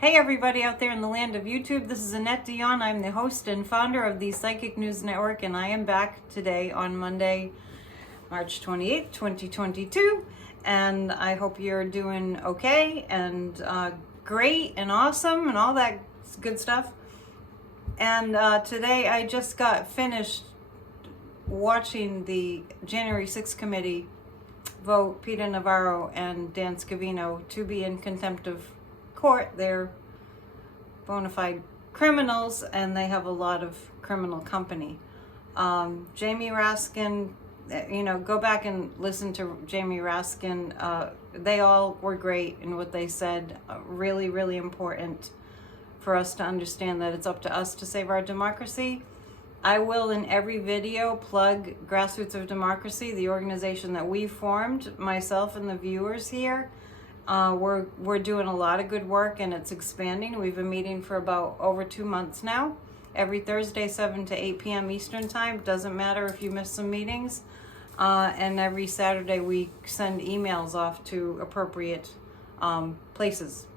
Hey everybody out there in the land of YouTube, this is Annette Dion. I'm the host and founder of the Psychic News Network, and I am back today on Monday, March 28th, 2022, and I hope you're doing okay and great and awesome and all that good stuff. And today I just got finished watching the January 6th committee vote Peter Navarro and Dan Scavino to be in contempt of court. They're bona fide criminals and they have a lot of criminal company. Jamie Raskin, go back and listen to Jamie Raskin. They all were great in what they said. Really, really important for us to understand that it's up to us to save our democracy. I will in every video plug Grassroots of Democracy, the organization that we formed, myself and the viewers here. We're doing a lot of good work and it's expanding. We've been meeting for about over 2 months now. Every Thursday, 7 to 8 p.m. Eastern time. Doesn't matter if you miss some meetings. And every Saturday we send emails off to appropriate places.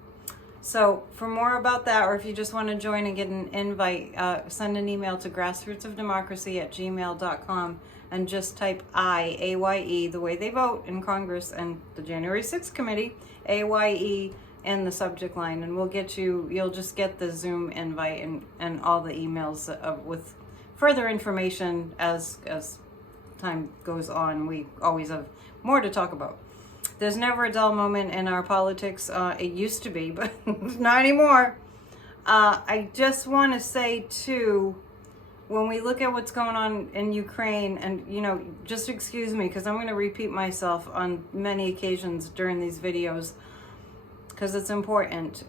So for more about that, or if you just want to join and get an invite, send an email to grassrootsofdemocracy@gmail.com and just type AYE, the way they vote in Congress and the January 6th committee, AYE in the subject line, and you'll just get the Zoom invite and all the emails with further information as time goes on. We always have more to talk about. There's never a dull moment in our politics. It used to be, but not anymore. I just want to say, too, when we look at what's going on in Ukraine, and, just excuse me, because I'm going to repeat myself on many occasions during these videos, because it's important.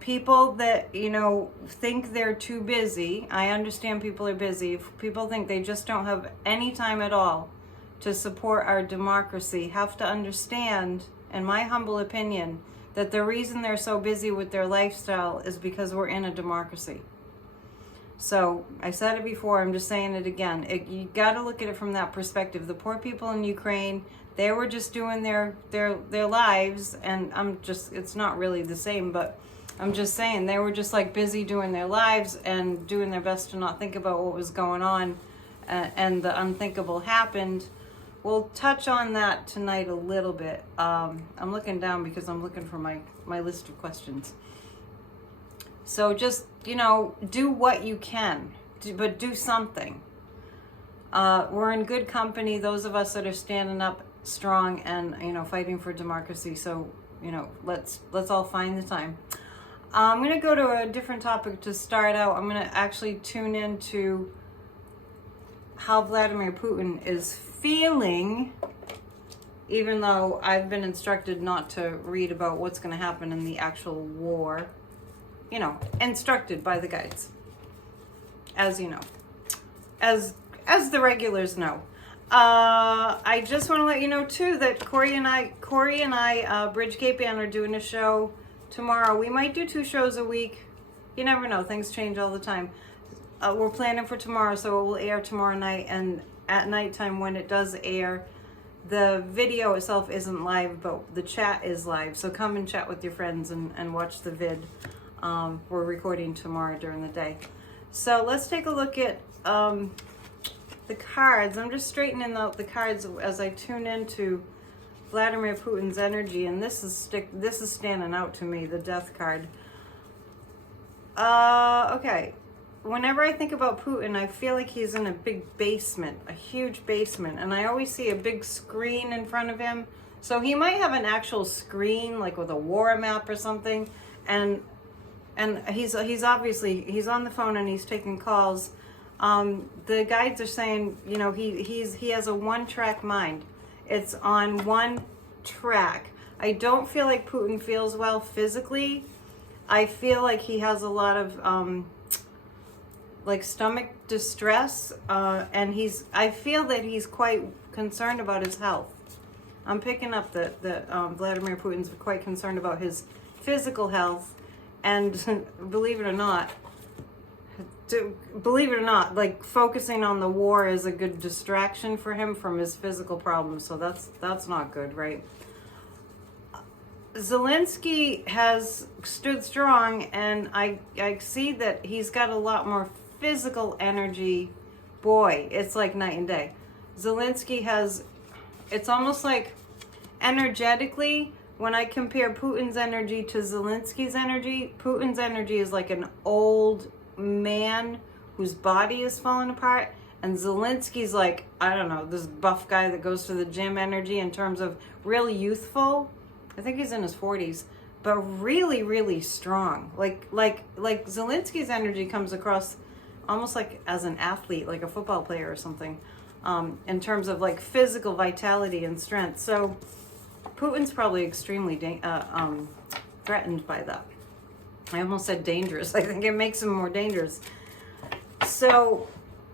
People that, think they're too busy, I understand people are busy. If people think they just don't have any time at all to support our democracy, have to understand, in my humble opinion, that the reason they're so busy with their lifestyle is because we're in a democracy. So I said it before, I'm just saying it again. You got to look at it from that perspective. The poor people in Ukraine, they were just doing their lives, and it's not really the same, but I'm just saying they were just like busy doing their lives and doing their best to not think about what was going on, and the unthinkable happened. We'll touch on that tonight a little bit. I'm looking down because I'm looking for my list of questions. So just, do what you can, but do something. We're in good company, those of us that are standing up strong and, fighting for democracy. So, let's all find the time. I'm going to go to a different topic to start out. I'm going to actually tune into how Vladimir Putin is feeling, even though I've been instructed not to read about what's going to happen in the actual war. Instructed by the guides, as you know, as the regulars know. I just want to let you know too that Corey and I, Bridge Cape Ann, are doing a show tomorrow. We might do 2 shows a week. You never know; things change all the time. We're planning for tomorrow, so it will air tomorrow night, and at nighttime when it does air, the video itself isn't live, but the chat is live. So come and chat with your friends and watch the vid. We're recording tomorrow during the day. So let's take a look at the cards. I'm just straightening out the cards as I tune into Vladimir Putin's energy, and this is standing out to me, the Death card. Okay. Whenever I think about Putin, I feel like he's in a big basement, a huge basement, and I always see a big screen in front of him. So he might have an actual screen, like with a war map or something, and he's obviously, he's on the phone and he's taking calls. The guides are saying, he has a one-track mind. It's on one track. I don't feel like Putin feels well physically. I feel like he has a lot of stomach distress, and I feel that he's quite concerned about his health. I'm picking up that Vladimir Putin's quite concerned about his physical health, and believe it or not, like focusing on the war is a good distraction for him from his physical problems. So that's not good, right? Zelenskyy has stood strong, and I see that he's got a lot more physical energy. Boy, it's like night and day. Zelenskyy has, it's almost like energetically, when I compare Putin's energy to Zelenskyy's energy, Putin's energy is like an old man whose body is falling apart, and Zelenskyy's like, I don't know, this buff guy that goes to the gym energy in terms of really youthful. I think he's in his 40s, but really, really strong. Like Zelenskyy's energy comes across almost like as an athlete, like a football player or something, in terms of like physical vitality and strength. So Putin's probably extremely threatened by that. I almost said dangerous. I think it makes him more dangerous. So,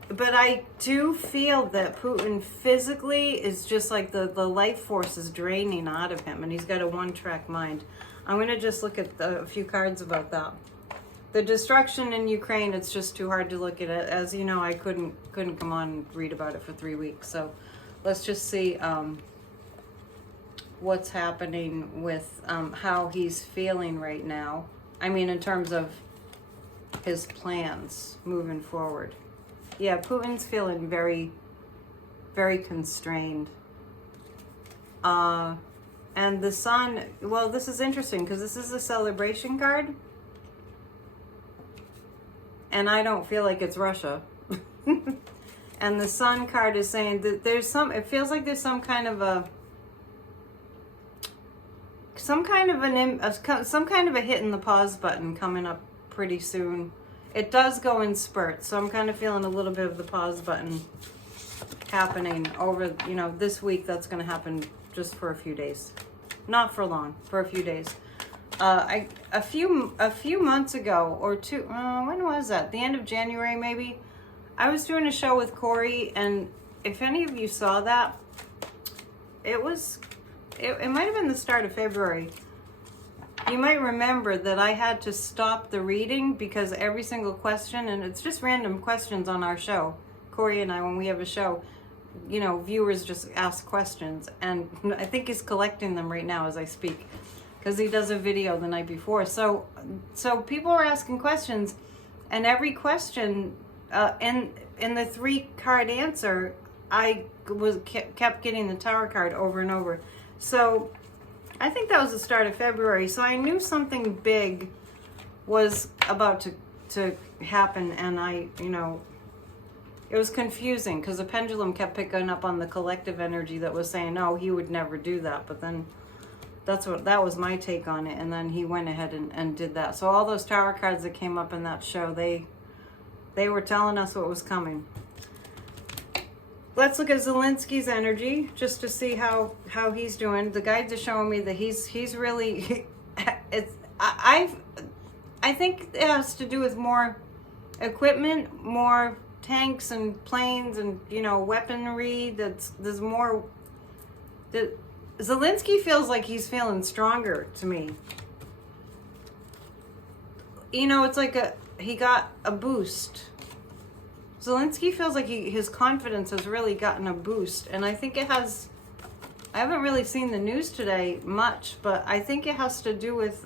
but I do feel that Putin physically is just like the life force is draining out of him, and he's got a one-track mind. I'm going to just look at a few cards about that. The destruction in Ukraine, it's just too hard to look at it. As you know, I couldn't come on and read about it for 3 weeks. So let's just see what's happening with how he's feeling right now. I mean, in terms of his plans moving forward. Yeah, Putin's feeling very, very constrained. And the sun, well, this is interesting because this is a celebration card. And I don't feel like it's Russia. And the sun card is saying that there's some, it feels like there's some kind of a hit in the pause button coming up pretty soon. It does go in spurts, so I'm kind of feeling a little bit of the pause button happening over, this week. That's going to happen just for a few days. Not for long, for a few days. A few months ago, or two, when was that? The end of January, maybe? I was doing a show with Corey, and if any of you saw that, it might have been the start of February. You might remember that I had to stop the reading because every single question, and it's just random questions on our show, Corey and I, when we have a show, viewers just ask questions, and I think he's collecting them right now as I speak because he does a video the night before. So people are asking questions, and every question in the 3-card answer, I kept getting the Tower card over and over. So I think that was the start of February. So I knew something big was about to happen, and it was confusing because the pendulum kept picking up on the collective energy that was saying, no, he would never do that. But then that was my take on it, and then he went ahead and did that. So all those Tower cards that came up in that show, they were telling us what was coming. Let's look at Zelenskyy's energy just to see how he's doing. The guides are showing me that he's really I think it has to do with more equipment, more tanks and planes and weaponry. There's more. Zelenskyy feels like he's feeling stronger to me. It's like he got a boost. Zelenskyy feels like his confidence has really gotten a boost, and I think it has. I haven't really seen the news today much, but I think it has to do with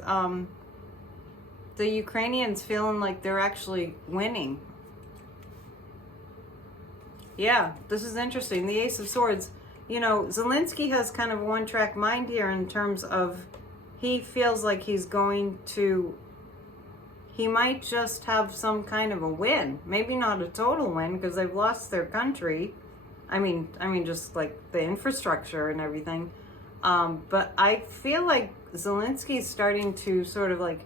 the Ukrainians feeling like they're actually winning. Yeah, this is interesting. The Ace of Swords. Zelenskyy has kind of a one-track mind here in terms of he feels like he might just have some kind of a win. Maybe not a total win because they've lost their country. I mean just like the infrastructure and everything. But I feel like Zelenskyy is starting to sort of like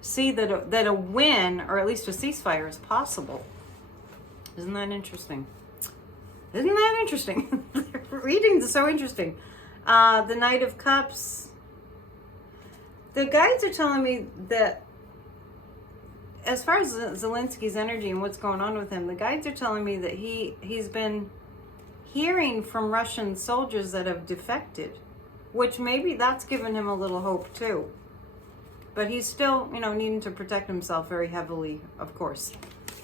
see that a win, or at least a ceasefire, is possible. Isn't that interesting? Isn't that interesting? Readings are so interesting. The Knight of Cups. The guides are telling me that as far as Zelenskyy's energy and what's going on with him, the guides are telling me that he's been hearing from Russian soldiers that have defected, which maybe that's given him a little hope too. But he's still, needing to protect himself very heavily, of course.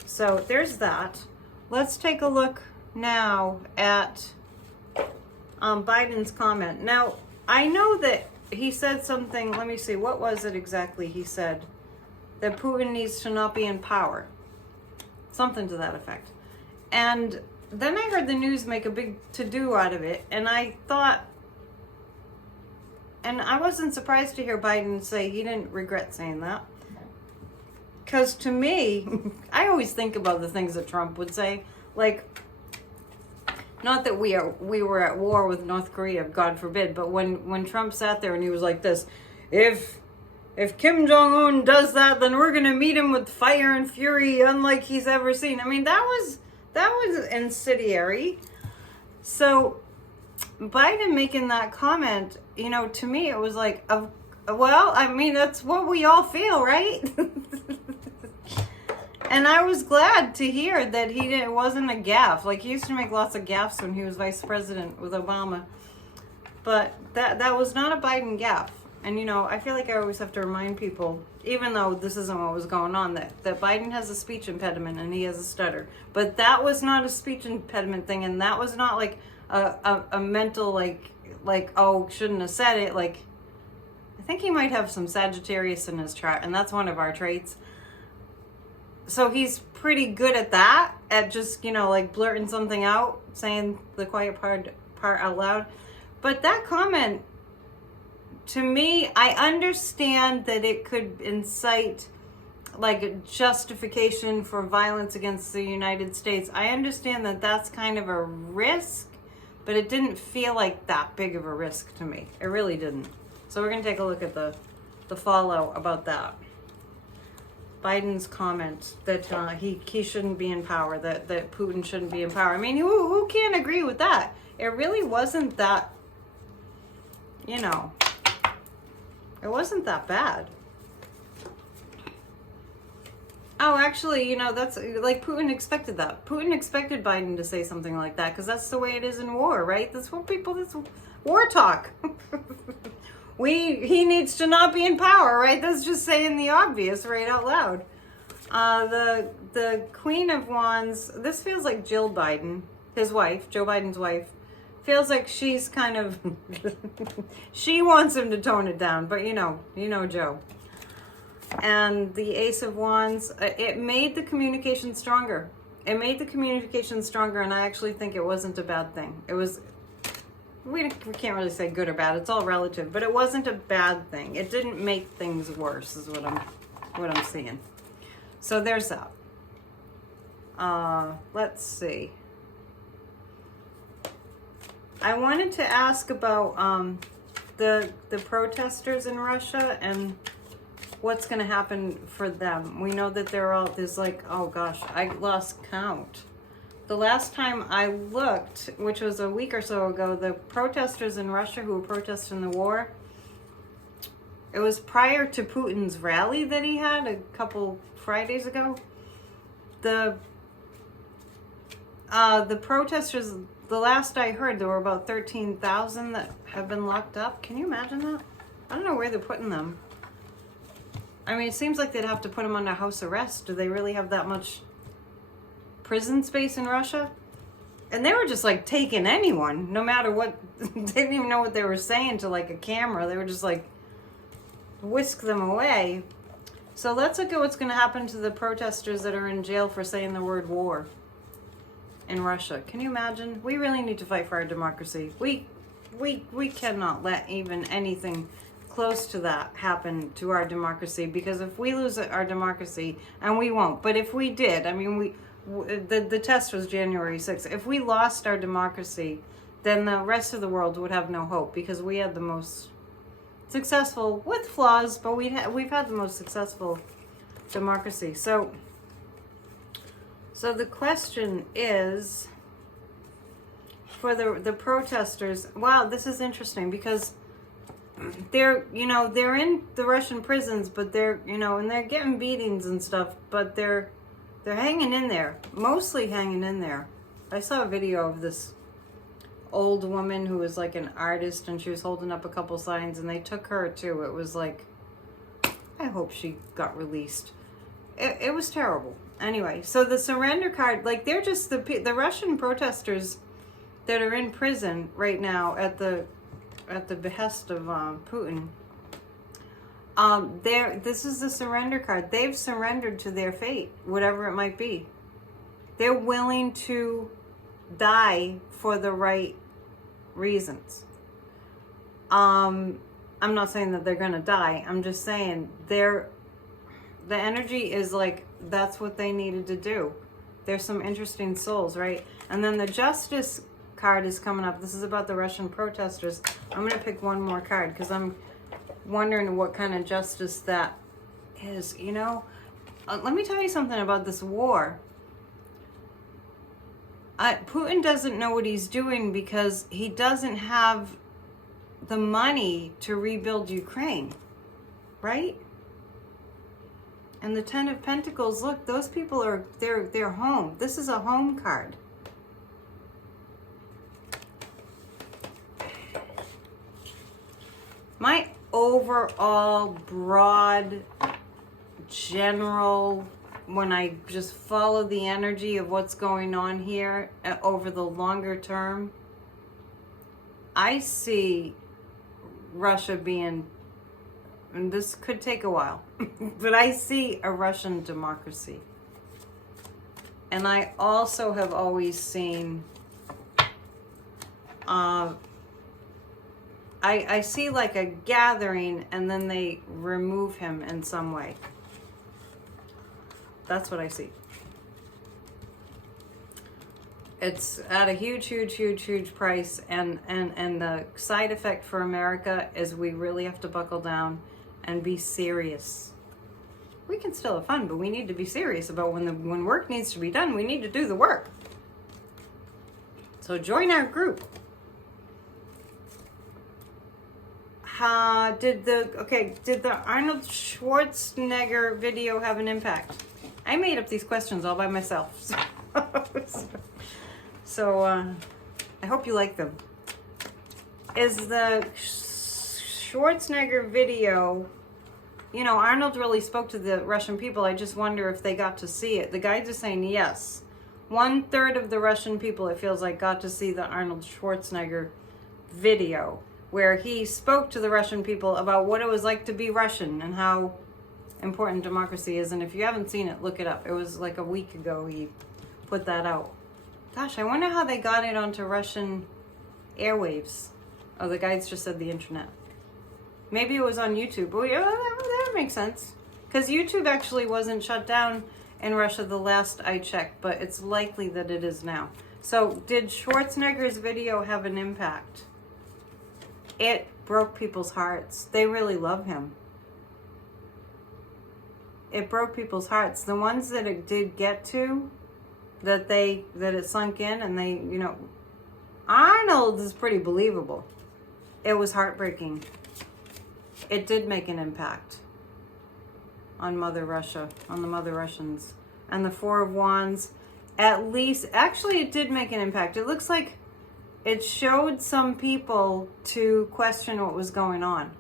So there's that. Let's take a look now at Biden's comment. Now, I know that he said something, let me see, what was it exactly he said? That Putin needs to not be in power. Something to that effect. And then I heard the news make a big to-do out of it, and I thought, and I wasn't surprised to hear Biden say he didn't regret saying that. Because to me, I always think about the things that Trump would say. Like, not that we were at war with North Korea, God forbid, but when Trump sat there and he was like this, if Kim Jong-un does that, then we're going to meet him with fire and fury unlike he's ever seen. I mean, that was incendiary. So Biden making that comment, you know, to me it was like, well, I mean, that's what we all feel, right? And I was glad to hear that it wasn't a gaffe. Like, he used to make lots of gaffes when he was vice president with Obama. But that was not a Biden gaffe. And, you know, I feel like I always have to remind people, even though this isn't what was going on, that Biden has a speech impediment and he has a stutter. But that was not a speech impediment thing, and that was not like a mental, like, oh, shouldn't have said it. Like, I think he might have some Sagittarius in his chart, and that's one of our traits. So he's pretty good at that, at just, you know, like blurting something out, saying the quiet part out loud. But that comment, to me, I understand that it could incite like a justification for violence against the United States. I understand that that's kind of a risk, but it didn't feel like that big of a risk to me. It really didn't. So we're going to take a look at the fallout about that. Biden's comment that he shouldn't be in power, that Putin shouldn't be in power. I mean, who can't agree with that? It really wasn't that, you know, it wasn't that bad. Oh, actually, you know, that's like Putin expected that. Putin expected Biden to say something like that because that's the way it is in war, right? That's war talk. He needs to not be in power, right? That's just saying the obvious right out loud. The Queen of Wands, this feels like Jill Biden, his wife, Joe Biden's wife. Feels like she's kind of, she wants him to tone it down, but you know Joe. And the Ace of Wands, it made the communication stronger. It made the communication stronger, and I actually think it wasn't a bad thing. It was, we can't really say good or bad, it's all relative, but it wasn't a bad thing. It didn't make things worse, is what I'm seeing. So there's that. Let's see. I wanted to ask about the protesters in Russia and what's going to happen for them. We know that there's like, oh gosh, I lost count. The last time I looked, which was a week or so ago, the protesters in Russia who were protesting the war, it was prior to Putin's rally that he had a couple Fridays ago. The protesters, the last I heard, there were about 13,000 that have been locked up. Can you imagine that? I don't know where they're putting them. I mean, it seems like they'd have to put them under house arrest. Do they really have that much prison space in Russia? And they were just like taking anyone, no matter what. They didn't even know what they were saying to like a camera. They were just like whisk them away. So let's look at what's going to happen to the protesters that are in jail for saying the word war in Russia. Can you imagine? We really need to fight for our democracy. We cannot let even anything close to that happen to our democracy, because if we lose our democracy, and we won't, but if we did, I mean, the test was January 6th. If we lost our democracy, then the rest of the world would have no hope, because we had the most successful, with flaws, but we've had the most successful democracy. So the question is, for the protesters, wow, this is interesting, because they're in the Russian prisons, but they're, and they're getting beatings and stuff, but they're hanging in there, mostly hanging in there. I saw a video of this old woman who was like an artist, and she was holding up a couple signs, and they took her too. It was like, I hope she got released. It was terrible. Anyway, so the surrender card, like, they're just the Russian protesters that are in prison right now at the at the behest of Putin. This is the surrender card. They've surrendered to their fate, whatever it might be. They're willing to die for the right reasons. I'm not saying that they're gonna die. I'm just saying the energy is like, that's what they needed to do. There's some interesting souls, right? And then the Justice card is coming up. This is about the Russian protesters. I'm gonna pick one more card because I'm wondering what kind of justice that is, you know? Let me tell you something about this war. Putin doesn't know what he's doing because he doesn't have the money to rebuild Ukraine, right? And the Ten of Pentacles, look, those people are, they're home. This is a home card. My overall broad, general, when I just follow the energy of what's going on here over the longer term, I see Russia being, and this could take a while, but I see a Russian democracy. And I also have always seen, I see like a gathering and then they remove him in some way. That's what I see. It's at a huge, huge, huge, huge price, and the side effect for America is we really have to buckle down and be serious. We can still have fun, but we need to be serious about when work needs to be done. We need to do the work. So join our group. Did the Arnold Schwarzenegger video have an impact? I made up these questions all by myself. So I hope you like them. Is the Schwarzenegger video, you know, Arnold really spoke to the Russian people. I just wonder if they got to see it. The guides are saying yes. 1/3 of the Russian people, it feels like, got to see the Arnold Schwarzenegger video, where he spoke to the Russian people about what it was like to be Russian and how important democracy is. And if you haven't seen it, look it up. It was like a week ago he put that out. Gosh, I wonder how they got it onto Russian airwaves. Oh, the guides just said the internet. Maybe it was on YouTube. Oh, yeah, that makes sense. Because YouTube actually wasn't shut down in Russia the last I checked, but it's likely that it is now. So did Schwarzenegger's video have an impact? It broke people's hearts. They really love him. It broke people's hearts. The ones that it did get to, that it sunk in, and they, you know, Arnold is pretty believable. It was heartbreaking. It did make an impact on Mother Russia, on the Mother Russians. And the Four of Wands, at least, actually it did make an impact. It looks like it showed some people to question what was going on.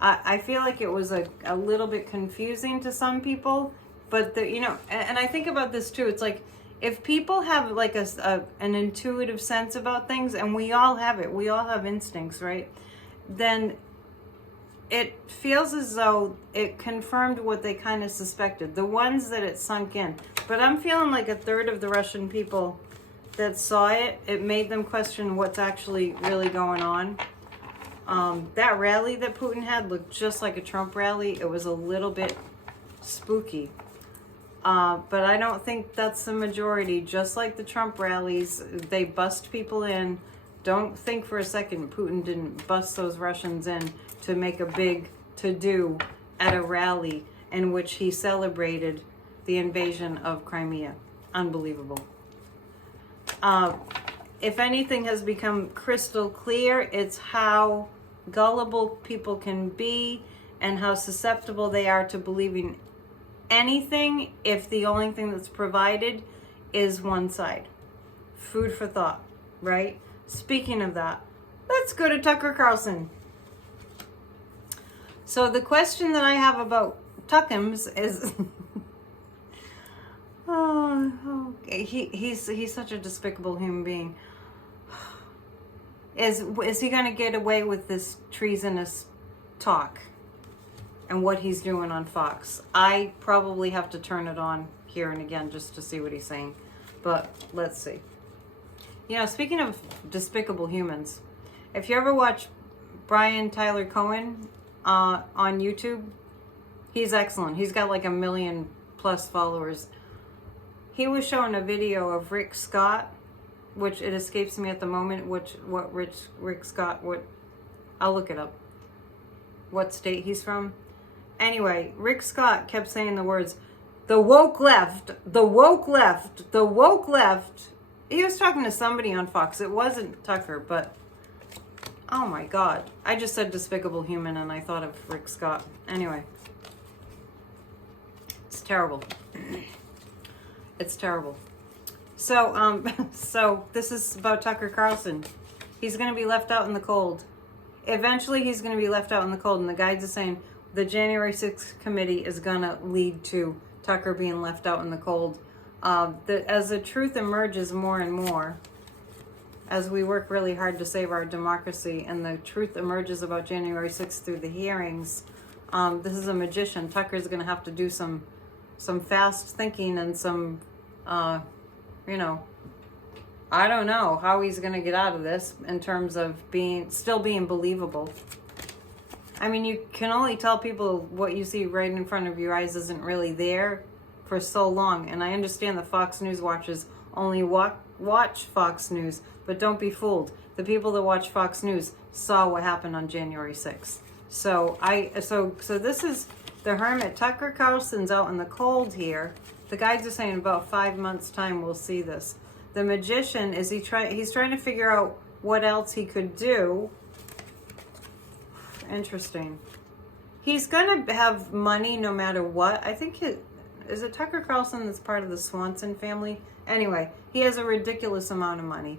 I feel like it was a little bit confusing to some people, but you know, and I think about this too. It's like, if people have like an intuitive sense about things, and we all have it, we all have instincts, right? Then it feels as though it confirmed what they kind of suspected, the ones that it sunk in. But I'm feeling like 1/3 of the Russian people that saw it, it made them question what's actually really going on. That rally that Putin had looked just like a Trump rally. It was a little bit spooky. But I don't think that's the majority. Just like the Trump rallies, they bust people in. Don't think for a second Putin didn't bust those Russians in to make a big to-do at a rally in which he celebrated the invasion of Crimea. Unbelievable. If anything has become crystal clear, it's how gullible people can be and how susceptible they are to believing anything if the only thing that's provided is one side. Food for thought, right? Speaking of that, let's go to Tucker Carlson. So the question that I have about Tuckums is he's such a despicable human being. Is he going to get away with this treasonous talk and what he's doing on Fox? I probably have to turn it on here and again just to see what he's saying. But let's see. You know, speaking of despicable humans, if you ever watch Brian Tyler Cohen on YouTube, he's excellent. He's got like 1 million+ followers. He was showing a video of Rick Scott, which it escapes me at the moment, what Rick Scott, I'll look it up, what state he's from. Anyway, Rick Scott kept saying the words, the woke left, the woke left, the woke left. He was talking to somebody on Fox. It wasn't Tucker, but oh my God. I just said despicable human and I thought of Rick Scott. Anyway, it's terrible. It's terrible. So, so this is about Tucker Carlson. He's going to be left out in the cold. Eventually, he's going to be left out in the cold. And the guides are saying the January 6th committee is going to lead to Tucker being left out in the cold. As the truth emerges more and more, as we work really hard to save our democracy, and the truth emerges about January 6th through the hearings, this is a magician. Tucker's going to have to do some fast thinking and some, you know, I don't know how he's going to get out of this in terms of still being believable. I mean, you can only tell people what you see right in front of your eyes isn't really there for so long. And I understand the Fox News watchers only watch Fox News, but don't be fooled. The people that watch Fox News saw what happened on January 6th. So this is the hermit. Tucker Carlson's out in the cold here. The guides are saying about 5 months' time we'll see this. The magician, he's trying to figure out what else he could do. Interesting. He's going to have money no matter what. I think is it Tucker Carlson that's part of the Swanson family? Anyway, he has a ridiculous amount of money.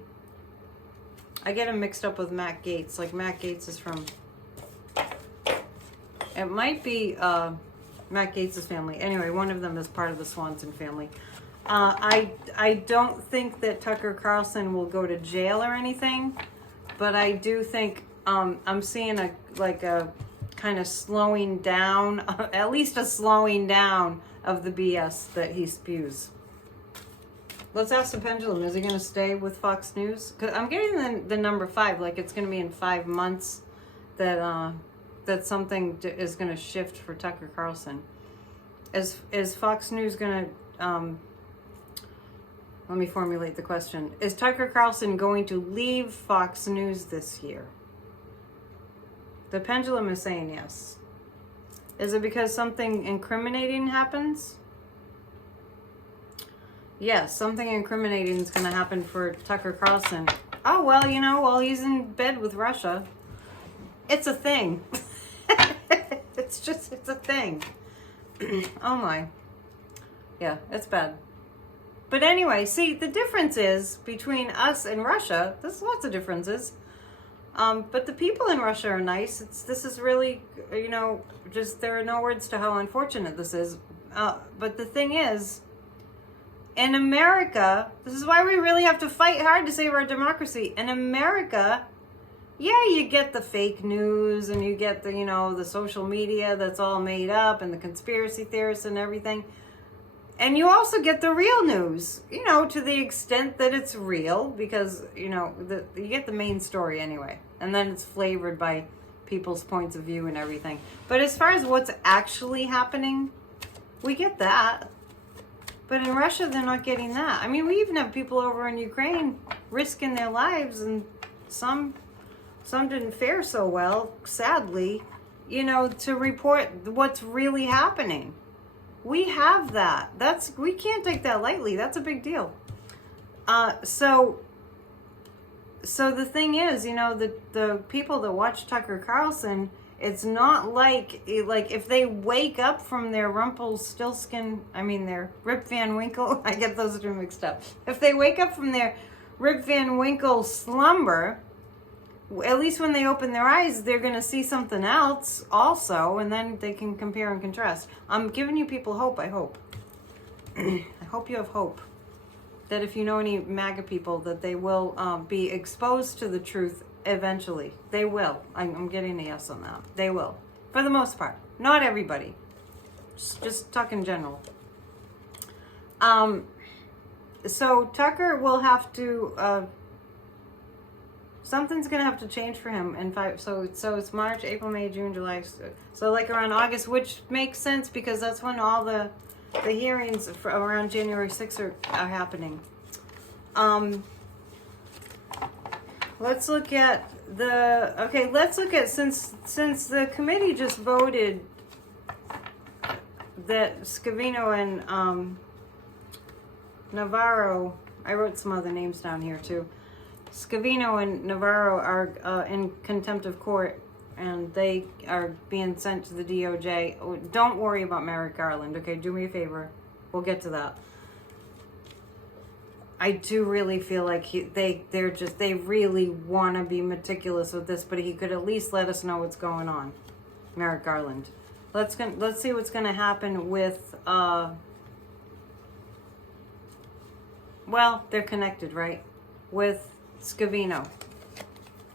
I get him mixed up with Matt Gaetz. Like Matt Gaetz is from... It might be Matt Gaetz' family. Anyway, one of them is part of the Swanson family. I don't think that Tucker Carlson will go to jail or anything, but I do think I'm seeing a kind of slowing down, at least a slowing down of the BS that he spews. Let's ask the pendulum. Is he going to stay with Fox News? Because I'm getting the number 5. Like it's going to be in 5 months that something is going to shift for Tucker Carlson. Is Fox News going to... let me formulate the question. Is Tucker Carlson going to leave Fox News this year? The pendulum is saying yes. Is it because something incriminating happens? Yes, something incriminating is going to happen for Tucker Carlson. Oh, well, you know, while he's in bed with Russia, it's a thing. It's a thing. Oh my. Yeah, it's bad. But anyway, see, the difference is between us and Russia, there's lots of differences. But the people in Russia are nice. This is really, you know, just there are no words to how unfortunate this is. But the thing is, in America, this is why we really have to fight hard to save our democracy. In America, yeah, you get the fake news and you get the, you know, the social media that's all made up and the conspiracy theorists and everything. And you also get the real news, you know, to the extent that it's real, because, you know, you get the main story anyway. And then it's flavored by people's points of view and everything. But as far as what's actually happening, we get that. But in Russia, they're not getting that. I mean, we even have people over in Ukraine risking their lives, and some didn't fare so well, sadly, you know, to report what's really happening. We have that. We can't take that lightly. That's a big deal. So the thing is, you know, the people that watch Tucker Carlson, it's not like if they wake up from their their Rip Van Winkle, I get those two mixed up. If they wake up from their Rip Van Winkle slumber, at least when they open their eyes, they're going to see something else also, and then they can compare and contrast. I'm giving you people hope, I hope. I hope you have hope. That if you know any MAGA people, that they will be exposed to the truth Eventually. They will. I'm getting a yes on that. They will. For the most part. Not everybody. Just talk in general. So Tucker will have to, something's going to have to change for him in so it's March, April, May, June, July. So like around August, which makes sense because that's when all the hearings for around January 6th are happening. Let's look at since the committee just voted that Scavino and Navarro, I wrote some other names down here too. Scavino and Navarro are in contempt of court, and they are being sent to the DOJ. Oh, don't worry about Merrick Garland, okay? Do me a favor. We'll get to that. I do really feel like they really want to be meticulous with this, but he could at least let us know what's going on. Merrick Garland. Let's see what's going to happen with well, they're connected, right? With Scavino.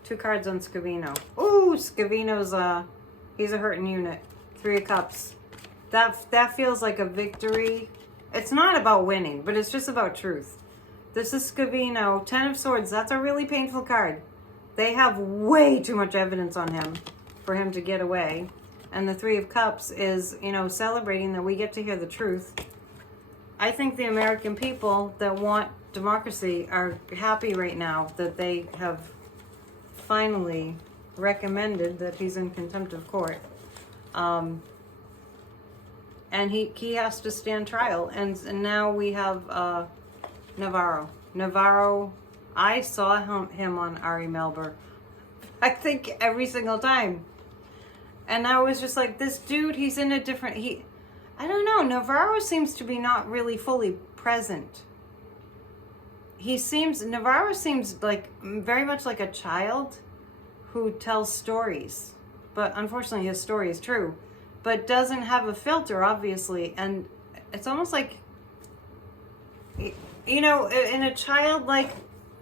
2 cards on Scavino. Ooh, Scavino's he's a hurting unit. 3 of Cups. That feels like a victory. It's not about winning, but it's just about truth. This is Scavino. 10 of Swords. That's a really painful card. They have way too much evidence on him for him to get away. And the 3 of Cups is, celebrating that we get to hear the truth. I think the American people that want democracy are happy right now that they have finally recommended that he's in contempt of court. And he has to stand trial. And now we have Navarro. Navarro, I saw him on Ari Melber, I think every single time. And I was just like, this dude, he's in a different, I don't know, Navarro seems to be not really fully present. Navarro seems like very much like a child who tells stories. But unfortunately his story is true. But doesn't have a filter, obviously. And it's almost like, in a childlike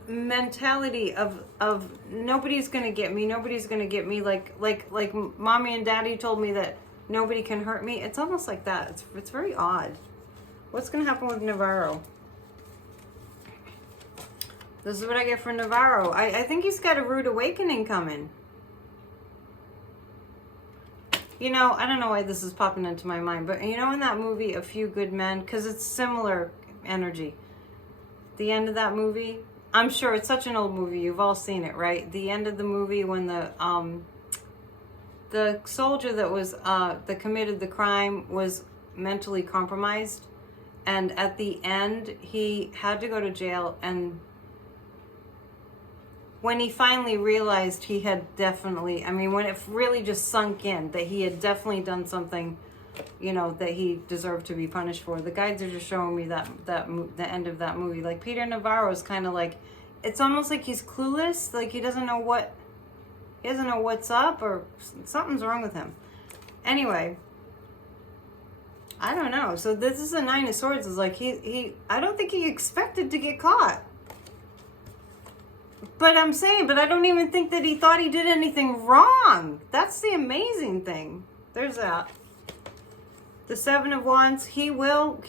mentality of nobody's going to get me, like mommy and daddy told me that nobody can hurt me. It's almost like that. It's very odd. What's going to happen with Navarro? This is what I get for Navarro. I think he's got a rude awakening coming. I don't know why this is popping into my mind, but in that movie, A Few Good Men, because it's similar energy. The end of that movie, I'm sure it's such an old movie. You've all seen it, right? The end of the movie when the soldier that committed the crime was mentally compromised, and at the end he had to go to jail, and when he finally realized he had definitely, when it really just sunk in that he had definitely done something, that he deserved to be punished for. The guides are just showing me the end of that movie. Like Peter Navarro is kind of like, it's almost like he's clueless, like he doesn't know what's up, or something's wrong with him. Anyway, I don't know. So this is a 9 of Swords. Is like I don't think he expected to get caught. But I don't even think that he thought he did anything wrong. That's the amazing thing. There's that. The 7 of Wands, he will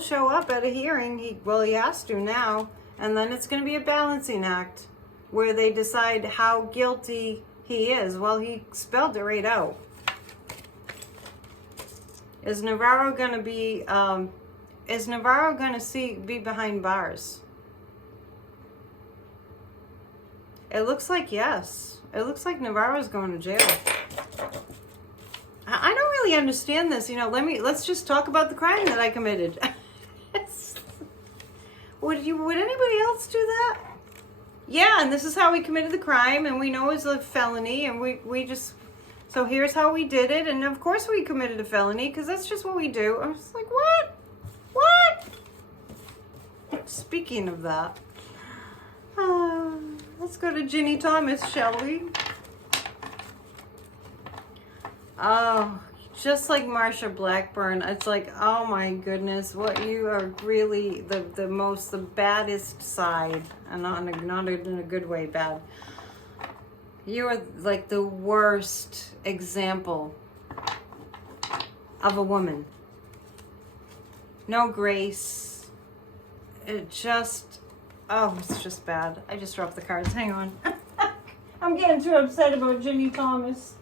show up at a hearing. He has to now. And then it's going to be a balancing act where they decide how guilty he is. Well, he spelled it right out. Is Navarro going to be be behind bars? It looks like yes. It looks like Navarro's going to jail. I don't really understand this. Let's just talk about the crime that I committed. Would anybody else do that? Yeah, and this is how we committed the crime, and we know it's a felony, and we just, so here's how we did it, and of course we committed a felony, because that's just what we do. I'm just like, what? Speaking of that, let's go to Ginni Thomas, shall we? Oh, just like Marsha Blackburn, it's like, oh my goodness, what you are really the baddest side, and not in a good way bad. You are like the worst example of a woman. No grace. It's just bad. I just dropped the cards. Hang on. I'm getting too upset about Ginni Thomas.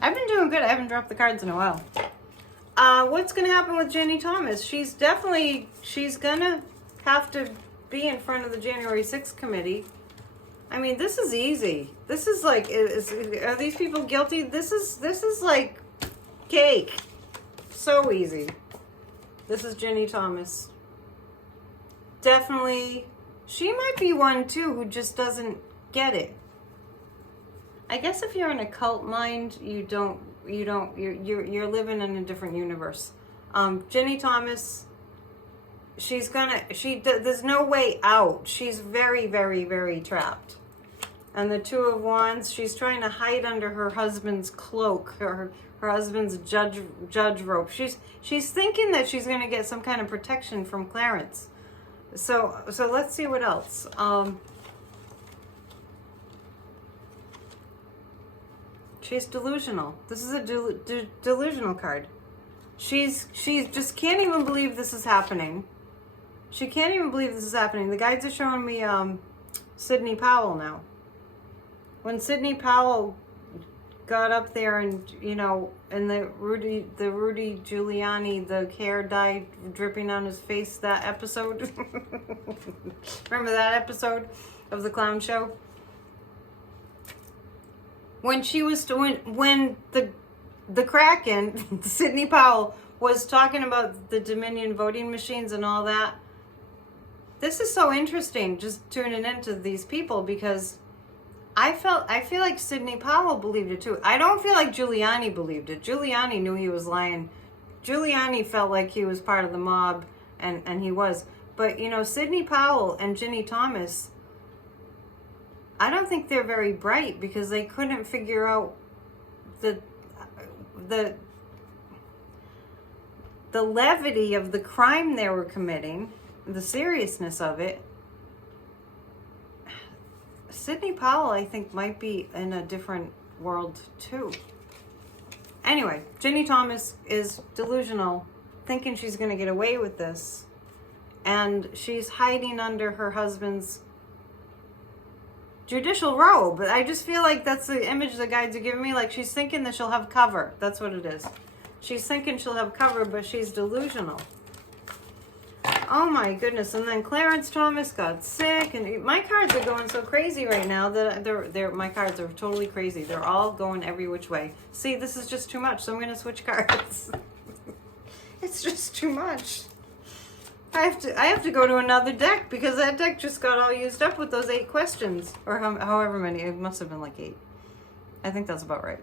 I've been doing good. I haven't dropped the cards in a while. What's going to happen with Ginni Thomas? She's going to have to be in front of the January 6th committee. I mean, this is easy. This is like, are these people guilty? This is like cake. So easy. This is Ginni Thomas. Definitely, she might be one too who just doesn't get it. I guess if you're in a cult mind, you're living in a different universe. Ginni Thomas, there's no way out. She's very, very, very trapped. And the Two of Wands, she's trying to hide under her husband's cloak, her husband's judge rope. She's thinking that she's going to get some kind of protection from Clarence. So let's see what else. She's delusional. This is a delusional card. She just can't even believe this is happening. She can't even believe this is happening. The guides are showing me Sidney Powell now. When Sidney Powell got up there and, and the Rudy Giuliani, the hair dye dripping on his face, that episode. Remember that episode of the clown show? When the Kraken, Sidney Powell, was talking about the Dominion voting machines and all that. This is so interesting, just tuning into these people, because I feel like Sidney Powell believed it too. I don't feel like Giuliani believed it. Giuliani knew he was lying. Giuliani felt like he was part of the mob, and he was. But, Sidney Powell and Ginni Thomas, I don't think they're very bright, because they couldn't figure out the levity of the crime they were committing, the seriousness of it. Sidney Powell, I think, might be in a different world too. Anyway, Ginni Thomas is delusional, thinking she's going to get away with this, and she's hiding under her husband's judicial robe. I just feel like that's the image the guides are giving me. Like, she's thinking that she'll have cover. That's what it is. She's thinking she'll have cover, but she's delusional. Oh my goodness. And then Clarence Thomas got sick, and my cards are going so crazy right now that my cards are totally crazy. They're all going every which way. See, this is just too much, so I'm going to switch cards. It's just too much. I have to go to another deck, because that deck just got all used up with those 8 questions, or however many. It must have been like 8. I think that's about right.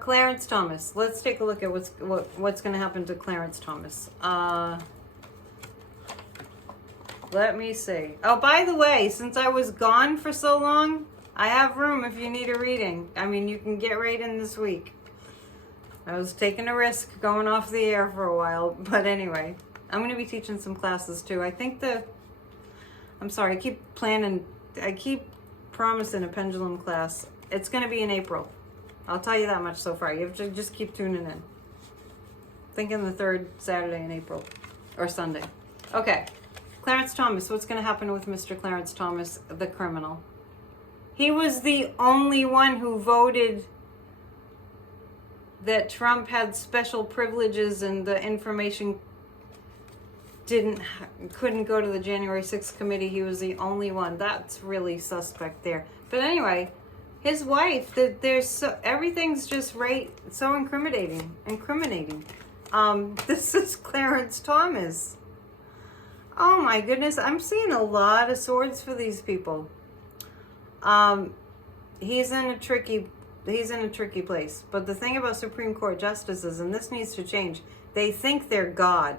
Clarence Thomas. Let's take a look at what's going to happen to Clarence Thomas. Let me see. Oh, by the way, since I was gone for so long, I have room if you need a reading. I mean, you can get right in this week. I was taking a risk going off the air for a while, but anyway, I'm going to be teaching some classes too. I'm sorry, I keep promising a pendulum class. It's going to be in April. I'll tell you that much so far. You have to just keep tuning in. Thinking the 3rd Saturday in April, or Sunday. Okay, Clarence Thomas. What's going to happen with Mr. Clarence Thomas, the criminal? He was the only one who voted that Trump had special privileges and the information couldn't go to the January 6th committee. He was the only one. That's really suspect there. But anyway, his wife, everything's just so incriminating. This is Clarence Thomas. Oh my goodness, I'm seeing a lot of swords for these people. He's in a tricky place. But the thing about Supreme Court justices, and this needs to change, they think they're God.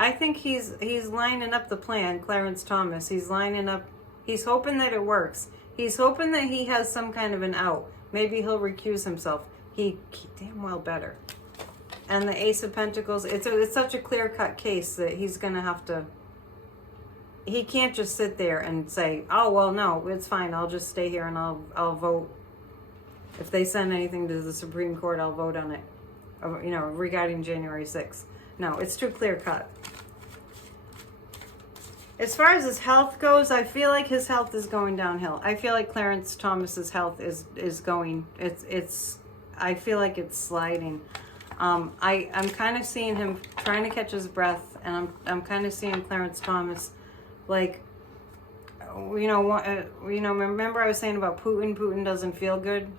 I think he's lining up the plan, Clarence Thomas. He's hoping that it works. He's hoping that he has some kind of an out. Maybe he'll recuse himself. He damn well better. And the Ace of Pentacles, it's such a clear-cut case that he's going to have to he can't just sit there and say, oh, well, no, it's fine. I'll just stay here and I'll vote. If they send anything to the Supreme Court, I'll vote on it, you know, regarding January 6th. No, it's too clear cut. As far as his health goes, I feel like his health is going downhill. I feel like Clarence Thomas's health is going, I feel like it's sliding. I'm kind of seeing him trying to catch his breath, and I'm kind of seeing Clarence Thomas, like, remember I was saying about Putin? Putin doesn't feel good.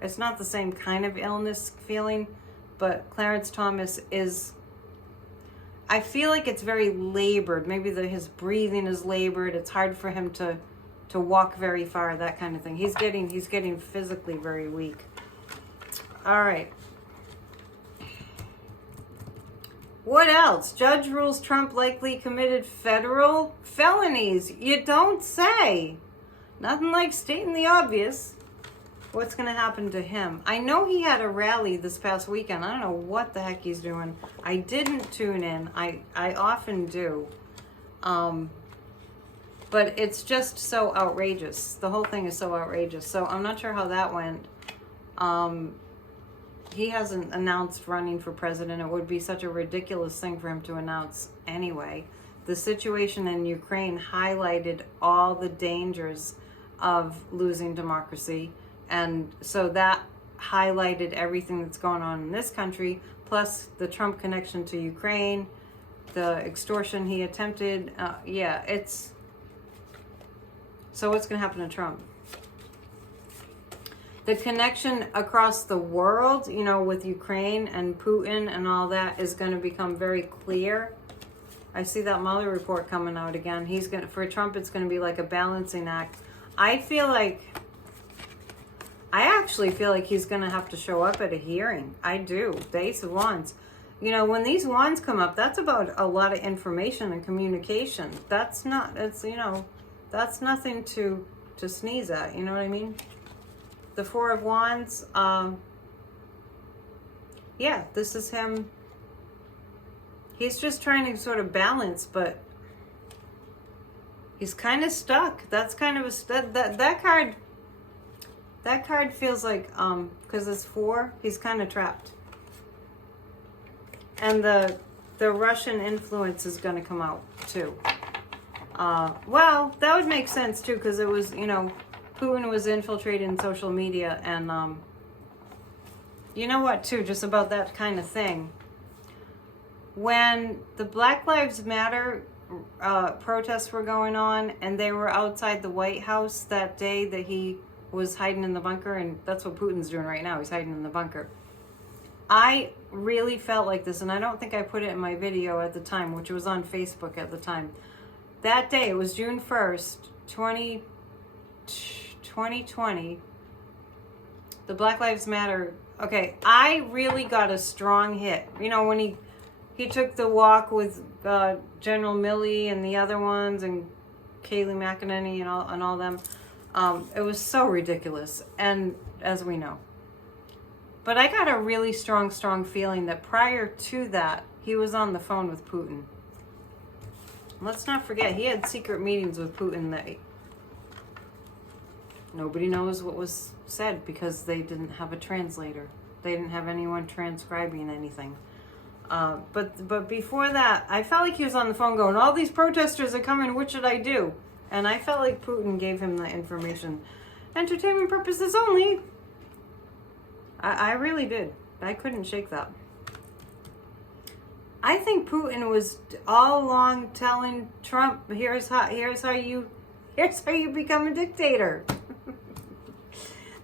It's not the same kind of illness feeling, but Clarence Thomas is, I feel like it's very labored. Maybe his breathing is labored. It's hard for him to walk very far, that kind of thing. He's getting physically very weak. All right. What else? Judge rules Trump likely committed federal felonies. You don't say. Nothing like stating the obvious. What's going to happen to him? I know he had a rally this past weekend. I don't know what the heck he's doing. I didn't tune in. I often do. But it's just so outrageous. The whole thing is so outrageous. So I'm not sure how that went. He hasn't announced running for president. It would be such a ridiculous thing for him to announce anyway. The situation in Ukraine highlighted all the dangers of losing democracy. And so that highlighted everything that's going on in this country, plus the Trump connection to Ukraine, the extortion he attempted. So what's going to happen to Trump? The connection across the world, you know, with Ukraine and Putin and all that is going to become very clear. I see that Mueller report coming out again. For Trump, it's going to be like a balancing act. I actually feel like he's going to have to show up at a hearing. I do. The Ace of Wands. You know, when these wands come up, that's about a lot of information and communication. That's nothing to sneeze at. You know what I mean? The Four of Wands, this is him. He's just trying to sort of balance, but he's kind of stuck. That's kind of that card. That card feels like, because it's 4, he's kind of trapped. And the Russian influence is going to come out too. Well, that would make sense too, because it was, Putin was infiltrated in social media, and you know what too, just about that kind of thing. When the Black Lives Matter protests were going on, and they were outside the White House that day that he was hiding in the bunker, and that's what Putin's doing right now, he's hiding in the bunker. I really felt like this, and I don't think I put it in my video at the time, which was on Facebook at the time. That day, it was June 1st, 2020, the Black Lives Matter, okay, I really got a strong hit. You know, when he took the walk with General Milley and the other ones, and Kayleigh McEnany and all them, it was so ridiculous, and as we know. But I got a really strong feeling that prior to that, he was on the phone with Putin. Let's not forget, he had secret meetings with Putin that nobody knows what was said because they didn't have a translator. They didn't have anyone transcribing anything. But before that, I felt like he was on the phone going, all these protesters are coming, what should I do? And I felt like Putin gave him the information. Entertainment purposes only. I really did. I couldn't shake that. I think Putin was all along telling Trump, here's how you become a dictator.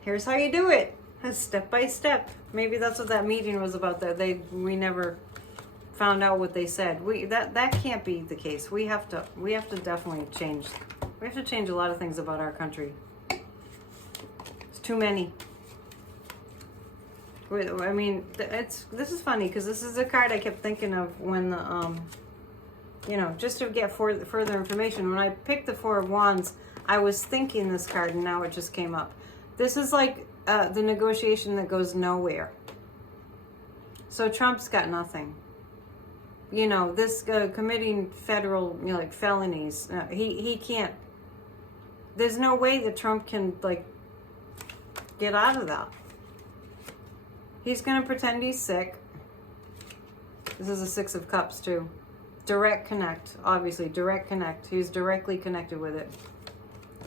Here's how you do it, step by step. Maybe that's what that meeting was about. That we never found out what they said. That can't be the case. We have to definitely change. We have to change a lot of things about our country. It's too many. I mean, this is funny because this is a card I kept thinking of when the just to get further information. When I picked the Four of Wands, I was thinking this card, and now it just came up. This is like the negotiation that goes nowhere. So Trump's got nothing. you know, this committing federal, you know, like felonies. He can't. There's no way that Trump can, like, get out of that. He's going to pretend he's sick. This is a Six of Cups, too. Direct connect, obviously. Direct connect. He's directly connected with it.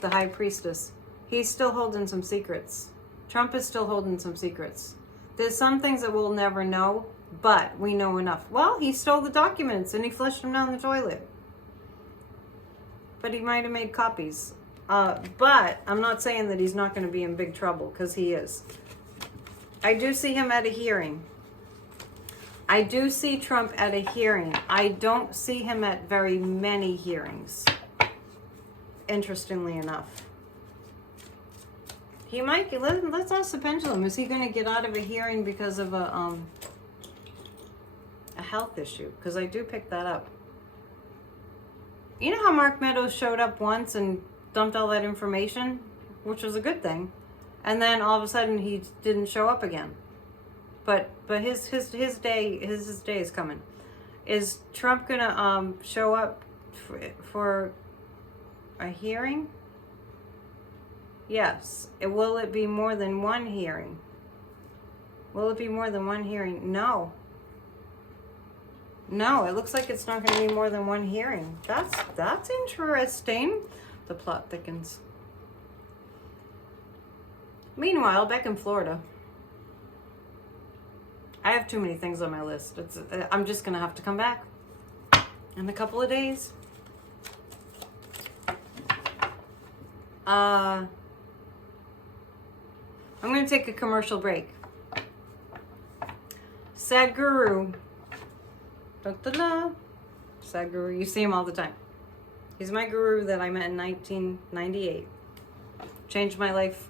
The High Priestess. He's still holding some secrets. Trump is still holding some secrets. There's some things that we'll never know, but we know enough. Well, he stole the documents and he flushed them down the toilet. But he might have made copies. But I'm not saying that he's not going to be in big trouble, because he is. I do see him at a hearing. I do see Trump at a hearing. I don't see him at very many hearings, interestingly enough. He might, let's ask the pendulum. Is he going to get out of a hearing because of a health issue? Because I do pick that up. You know how Mark Meadows showed up once and dumped all that information, which was a good thing, and then all of a sudden he didn't show up again. But his day is coming. Is Trump gonna show up for a hearing? Yes. Will it be more than one hearing? Will it be more than one hearing? No. No, it looks like it's not going to be more than one hearing. That's interesting. The plot thickens. Meanwhile, back in Florida, I have too many things on my list. I'm just going to have to come back in a couple of days. I'm going to take a commercial break. Sadhguru. Da-da-da. Sadhguru. You see him all the time. He's my guru that I met in 1998. Changed my life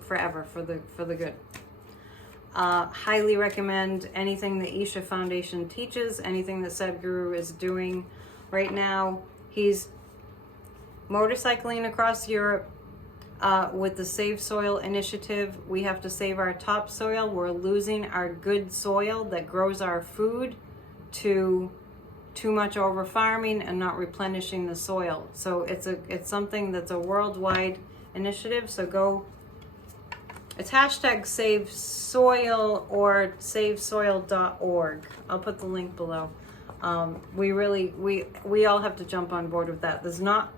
forever for the good. Highly recommend anything the Isha Foundation teaches, anything that Sadhguru is doing right now. He's motorcycling across Europe with the Save Soil initiative. We have to save our topsoil. We're losing our good soil that grows our food to too much over farming and not replenishing the soil. So it's something that's a worldwide initiative. So go, it's hashtag Save Soil or savesoil.org. I'll put the link below. We all have to jump on board with that. It's not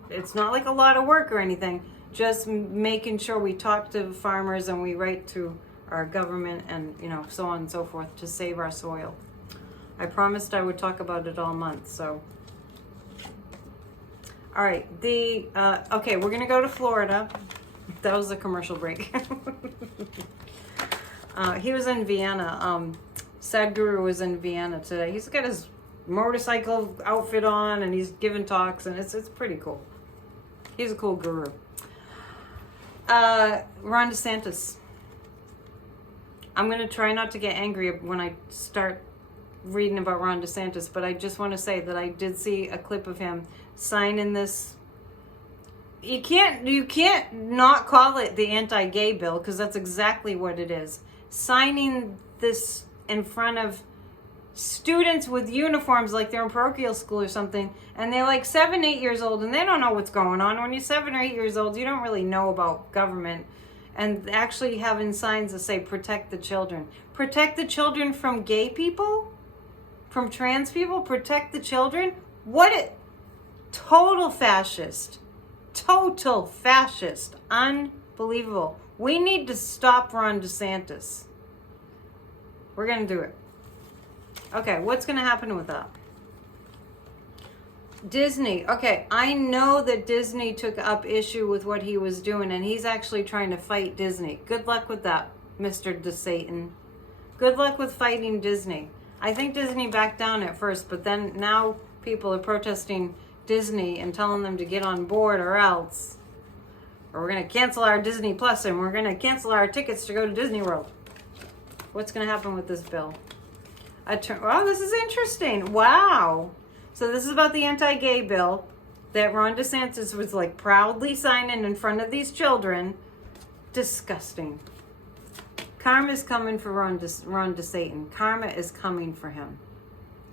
like a lot of work or anything, just making sure we talk to farmers and we write to our government and, you know, so on and so forth to save our soil. I promised I would talk about it all month, so. All right, okay, we're gonna go to Florida. That was a commercial break. He was in Vienna. Sadhguru was in Vienna today. He's got his motorcycle outfit on and he's giving talks, and it's pretty cool. He's a cool guru. Ron DeSantis. I'm gonna try not to get angry when I start reading about Ron DeSantis, but I just want to say that I did see a clip of him signing this. You can't not call it the anti-gay bill, because that's exactly what it is. Signing this in front of students with uniforms like they're in parochial school or something, and they're like 7, 8 years old, and they don't know what's going on. When you're 7 or 8 years old, you don't really know about government. And actually having signs that say protect the children. Protect the children from gay people? From trans people? Protect the children? Total fascist. Total fascist. Unbelievable. We need to stop Ron DeSantis. We're going to do it. Okay, what's going to happen with that? Disney. Okay, I know that Disney took up issue with what he was doing, and he's actually trying to fight Disney. Good luck with that, Mr. DeSatan. Good luck with fighting Disney. I think Disney backed down at first, but then now people are protesting Disney and telling them to get on board or else. Or we're going to cancel our Disney Plus and we're going to cancel our tickets to go to Disney World. What's going to happen with this bill? Wow, this is interesting. Wow. So this is about the anti-gay bill that Ron DeSantis was like proudly signing in front of these children. Disgusting. Karma is coming for Ron DeSatan. Karma is coming for him.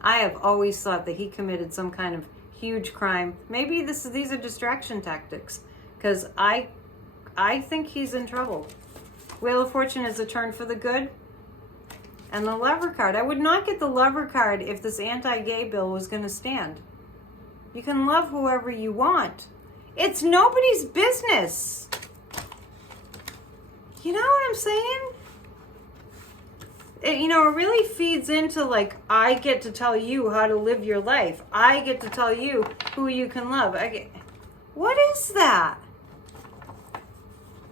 I have always thought that he committed some kind of huge crime. Maybe these are distraction tactics, because I think he's in trouble. Wheel of Fortune is a turn for the good. And the Lover card. I would not get the Lover card if this anti-gay bill was going to stand. You can love whoever you want. It's nobody's business. You know what I'm saying? It really feeds into, like, I get to tell you how to live your life. I get to tell you who you can love. What is that?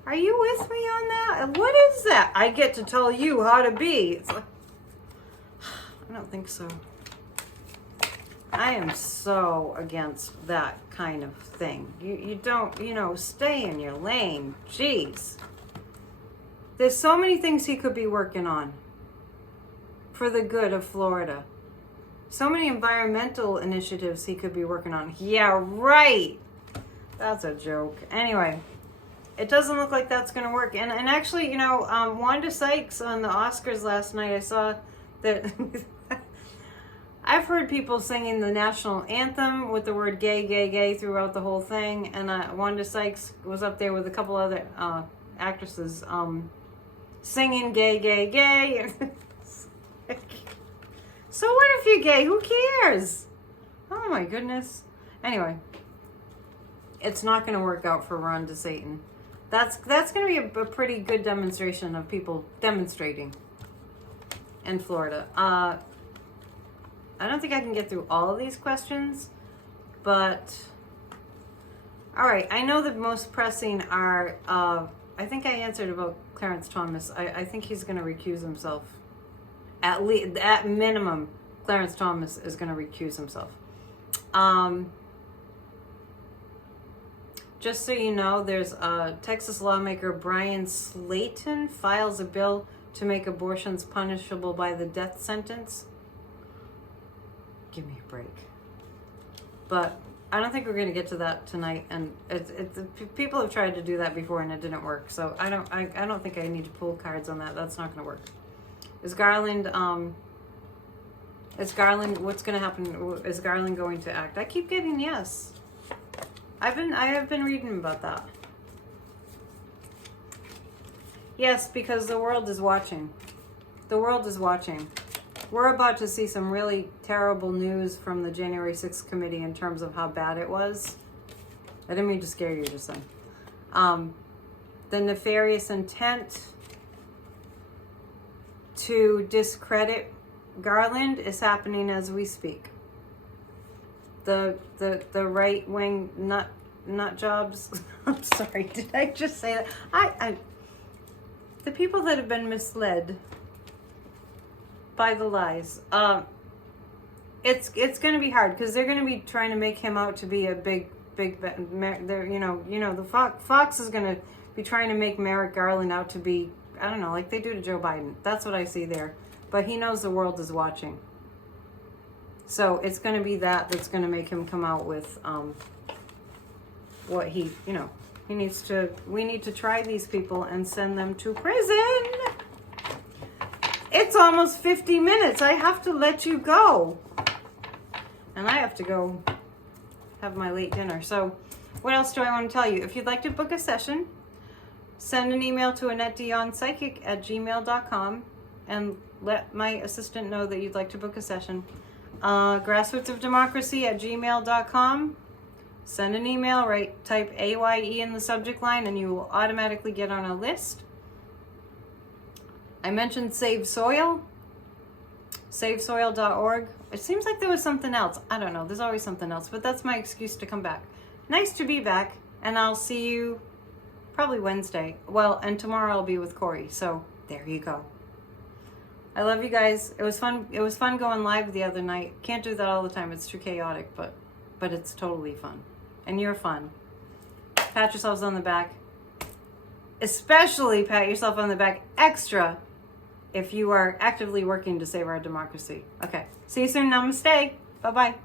Are you with me on that? What is that? I get to tell you how to be. It's like, I don't think so. I am so against that kind of thing. You don't, stay in your lane. Jeez. There's so many things he could be working on for the good of Florida. So many environmental initiatives he could be working on. Yeah, right. That's a joke. Anyway, it doesn't look like that's going to work. And actually, Wanda Sykes on the Oscars last night, I saw that I've heard people singing the national anthem with the word gay, gay, gay throughout the whole thing. And Wanda Sykes was up there with a couple other actresses singing gay, gay, gay. So what if you're gay? Who cares? Oh my goodness. Anyway, it's not going to work out for Ron DeSatan. That's going to be a pretty good demonstration of people demonstrating in Florida. I don't think I can get through all of these questions, but all right. I know the most pressing are, I think I answered about Clarence Thomas. I think he's going to recuse himself. At minimum, Clarence Thomas is going to recuse himself. Just so you know, there's Texas lawmaker Brian Slayton files a bill to make abortions punishable by the death sentence. Give me a break. But I don't think we're going to get to that tonight. And people have tried to do that before and it didn't work. So I don't think I need to pull cards on that. That's not going to work. Is Garland, what's going to happen? Is Garland going to act? I keep getting yes. I have been reading about that. Yes, because the world is watching. The world is watching. We're about to see some really terrible news from the January 6th committee in terms of how bad it was. I didn't mean to scare you just then. The nefarious intent to discredit Garland is happening as we speak. The right wing nut jobs. I'm sorry, did I just say that? The people that have been misled by the lies. It's going to be hard because they're going to be trying to make him out to be a big. The Fox is going to be trying to make Merrick Garland out to be, I don't know, like they do to Joe Biden. That's what I see there. But he knows the world is watching. So it's going to be that's going to make him come out with what he needs to. We need to try these people and send them to prison. It's almost 50 minutes. I have to let you go. And I have to go have my late dinner. So what else do I want to tell you? If you'd like to book a session, send an email to annettedionpsychic@gmail.com and let my assistant know that you'd like to book a session. Grassrootsofdemocracy@gmail.com. Send an email, type AYE in the subject line and you will automatically get on a list. I mentioned Save Soil, savesoil.org. It seems like there was something else. I don't know. There's always something else, but that's my excuse to come back. Nice to be back, and I'll see you probably Wednesday. Well, and tomorrow I'll be with Corey, so there you go. I love you guys. It was fun. It was fun going live the other night. Can't do that all the time. It's too chaotic, but it's totally fun. And you're fun. Pat yourselves on the back. Especially pat yourself on the back extra if you are actively working to save our democracy. Okay. See you soon. Namaste. Bye-bye.